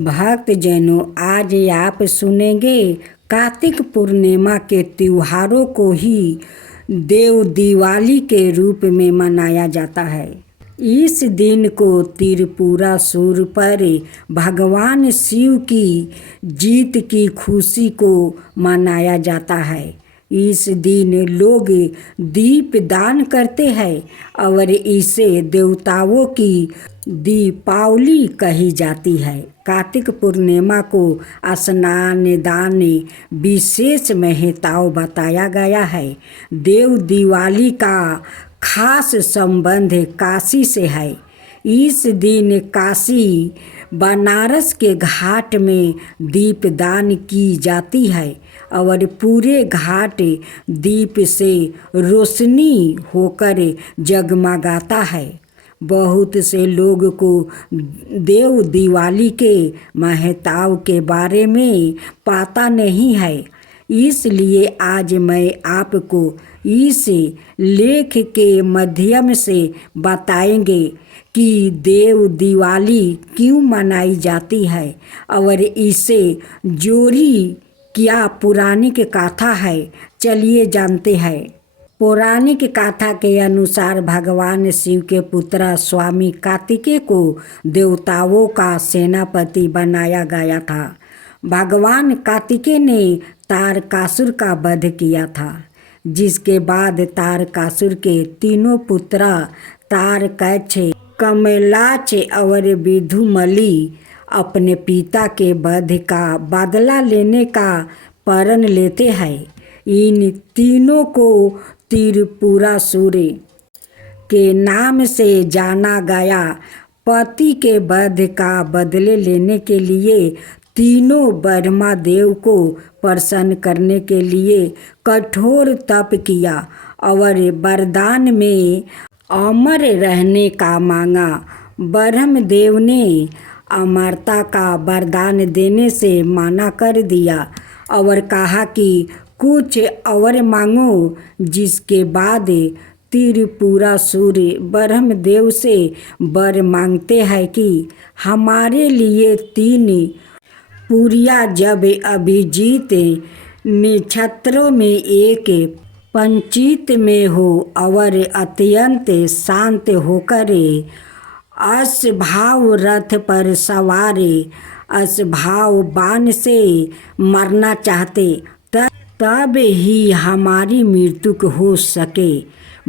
भक्तजनों, आज आप सुनेंगे कार्तिक पूर्णिमा के त्योहारों को ही देव दिवाली के रूप में मनाया जाता है। इस दिन को त्रिपुरासुर पर भगवान शिव की जीत की खुशी को मनाया जाता है। इस दिन लोग दीप दान करते हैं और इसे देवताओं की दीपावली कही जाती है। कार्तिक पूर्णिमा को स्नान दान विशेष महत्व बताया गया है। देव दिवाली का खास संबंध काशी से है। इस दिन काशी बनारस के घाट में दीपदान की जाती है और पूरे घाट दीप से रोशनी होकर जगमगाता है। बहुत से लोग को देव दिवाली के महत्व के बारे में पता नहीं है, इसलिए आज मैं आपको इस लेख के माध्यम से बताएंगे कि देव दिवाली क्यों मनाई जाती है और इसे जोड़ी क्या पौराणिक कथा है। चलिए जानते हैं। पौराणिक कथा के अनुसार भगवान शिव के पुत्र स्वामी कार्तिकेय को देवताओं का सेनापति बनाया गया था। भगवान कार्तिकेय ने तारकासुर का वध किया था, जिसके बाद तारकासुर के तीनों पुत्र तारकाक्ष, कमलाक्ष और विधुमली अपने पिता के वध का बदला लेने का प्रण लेते हैं। इन तीनों को त्रिपुरासुर के नाम से जाना गया। पति के वध का बदले लेने के लिए तीनों ब्रह्मा देव को प्रसन्न करने के लिए कठोर तप किया और वरदान में अमर रहने का मांगा। ब्रह्मदेव ने अमरता का वरदान देने से मना कर दिया और कहा कि कुछ और मांगो, जिसके बाद त्रिपुरासुर ब्रह्मदेव से वर मांगते हैं कि हमारे लिए 3 पुरिया जब अभिजीत नक्षत्रों में एक पंचित में हो और अत्यंत शांत होकर अश्वभाव रथ पर सवार अश्वभाव बाण से मरना चाहते, तब ही हमारी मृत्यु हो सके।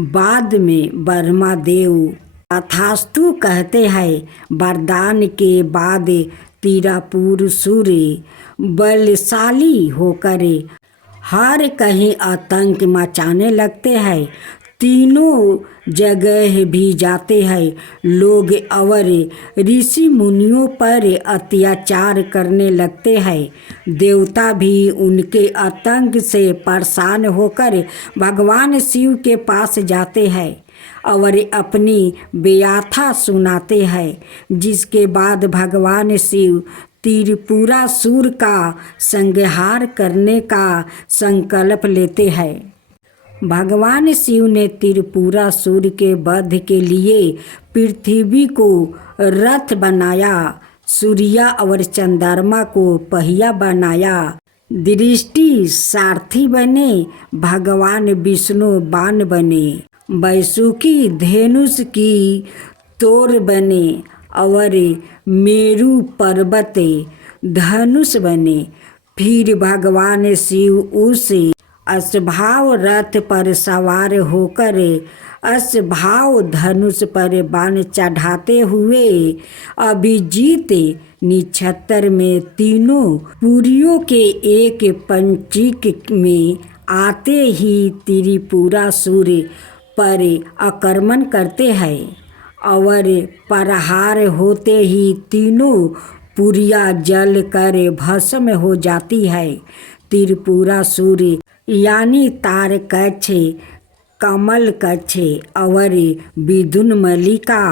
बाद में ब्रह्मा देव तथास्तु कहते हैं। वरदान के बाद त्रिपुरासुर बलशाली होकर हर कहीं आतंक मचाने लगते हैं। तीनों जगह भी जाते हैं। लोग और ऋषि मुनियों पर अत्याचार करने लगते हैं। देवता भी उनके आतंक से परेशान होकर भगवान शिव के पास जाते हैं और अपनी व्यथा सुनाते हैं, जिसके बाद भगवान शिव त्रिपुरासुर का संहार करने का संकल्प लेते हैं। भगवान शिव ने त्रिपुरासुर के वध के लिए पृथ्वी को रथ बनाया, सूर्य और चंद्रमा को पहिया बनाया, दृष्टि सारथी बने, भगवान विष्णु बाण बने, वैसुकी धनुष की तोर बने और मेरु पर्वत धनुष बने। फिर भगवान शिव उस अश्वभाव रथ पर सवार होकर अश्वभाव धनुष पर बाण चढ़ाते हुए अभिजीत नक्षत्र में तीनों पुरियों के एक पंचिक में आते ही त्रिपुरासुर पर आक्रमण करते हैं और प्रहार होते ही तीनों पुरिया जल कर भस्म हो जाती है। त्रिपुरासुर यानी तारकाक्ष, कमलाक्ष और विधुमली का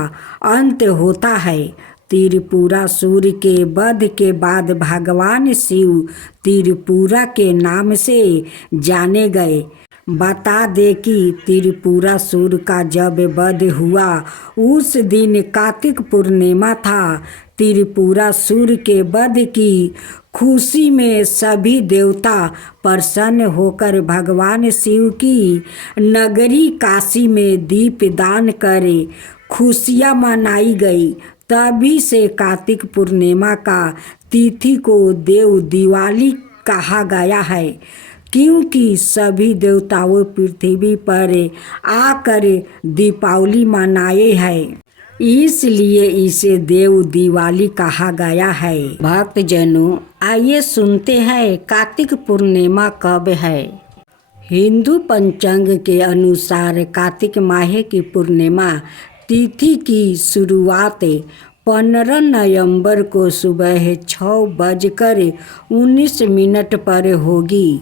अंत होता है। त्रिपुरासुर के वध के बाद भगवान शिव त्रिपुरा के नाम से जाने गए। बता दे कि त्रिपुरासुर का जब वध हुआ उस दिन कार्तिक पूर्णिमा था। त्रिपुरासुर के वध की खुशी में सभी देवता प्रसन्न होकर भगवान शिव की नगरी काशी में दीपदान करे खुशियाँ मनाई गई। तभी से कार्तिक पूर्णिमा का तिथि को देव दिवाली कहा गया है, क्योंकि सभी देवताओं पृथ्वी पर आकर दीपावली मनाए हैं, इसलिए इसे देव दिवाली कहा गया है। भक्तजनों, आइए सुनते हैं कार्तिक पूर्णिमा कब है। हिंदू पंचांग के अनुसार कार्तिक माह की पूर्णिमा तिथि की शुरुआत 15 नवंबर को सुबह 6:19 पर होगी।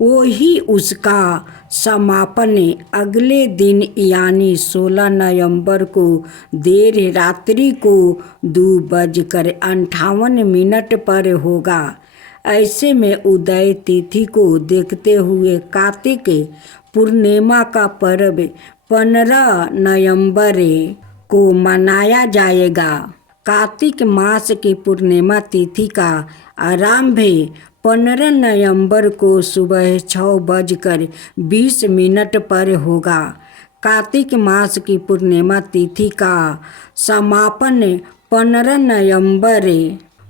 वही उसका समापन अगले दिन यानी 16 नवंबर को देर रात्रि को 2:58 पर होगा। ऐसे में उदय तिथि को देखते हुए कार्तिक पूर्णिमा का पर्व 15 नवंबर को मनाया जाएगा। कार्तिक मास की पूर्णिमा तिथि का आरंभ 15 नवंबर को सुबह 6:20 पर होगा। कार्तिक मास की पूर्णिमा तिथि का समापन 15 नवंबर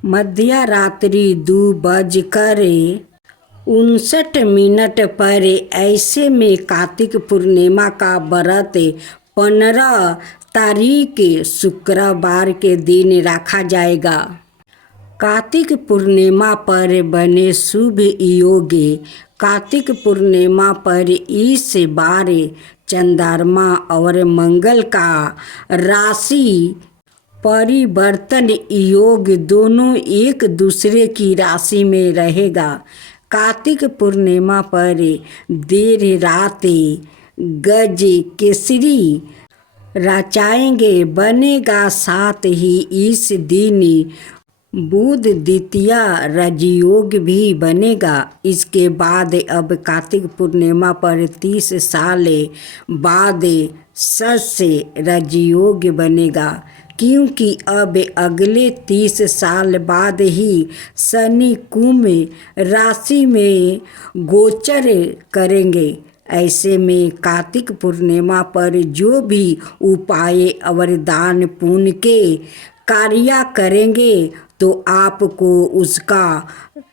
मध्य रात्रि 2:59 पर। ऐसे में कार्तिक पूर्णिमा का व्रत 15 तारीख शुक्रवार के दिन रखा जाएगा। कार्तिक पूर्णिमा पर बने शुभ योग। कार्तिक पूर्णिमा पर इस बार चंद्रमा और मंगल का राशि परिवर्तन योग दोनों एक दूसरे की राशि में रहेगा। कार्तिक पूर्णिमा पर देर रात गज केसरी रचाएंगे बनेगा। साथ ही इस दिन बुध द्वितीया राजयोग भी बनेगा। इसके बाद अब कार्तिक पूर्णिमा पर 30 साल बाद सस्य राजयोग बनेगा, क्योंकि अब अगले 30 साल बाद ही शनि कुंभ राशि में गोचर करेंगे। ऐसे में कार्तिक पूर्णिमा पर जो भी उपाय और दान पुण्य के कार्य करेंगे तो आपको उसका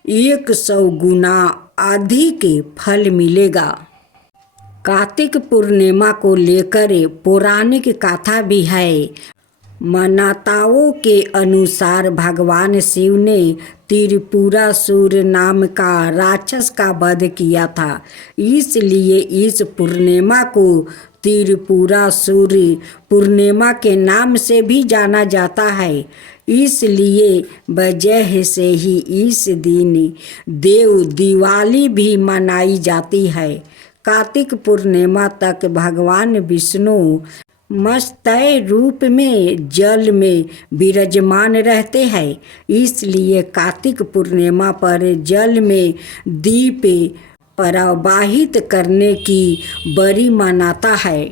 100 गुना अधिक फल मिलेगा। कार्तिक पूर्णिमा को लेकर पौराणिक कथा भी है। मान्यताओं के अनुसार भगवान शिव ने त्रिपुरासुर नाम का राक्षस का वध किया था, इसलिए इस पूर्णिमा को त्रिपुरासुर पूर्णिमा के नाम से भी जाना जाता है। इसलिए वजह से ही इस दिन देव दिवाली भी मनाई जाती है। कार्तिक पूर्णिमा तक भगवान विष्णु मत्स्य रूप में जल में विराजमान रहते हैं, इसलिए कार्तिक पूर्णिमा पर जल में दीप प्रवाहित करने की बड़ी मान्यता है।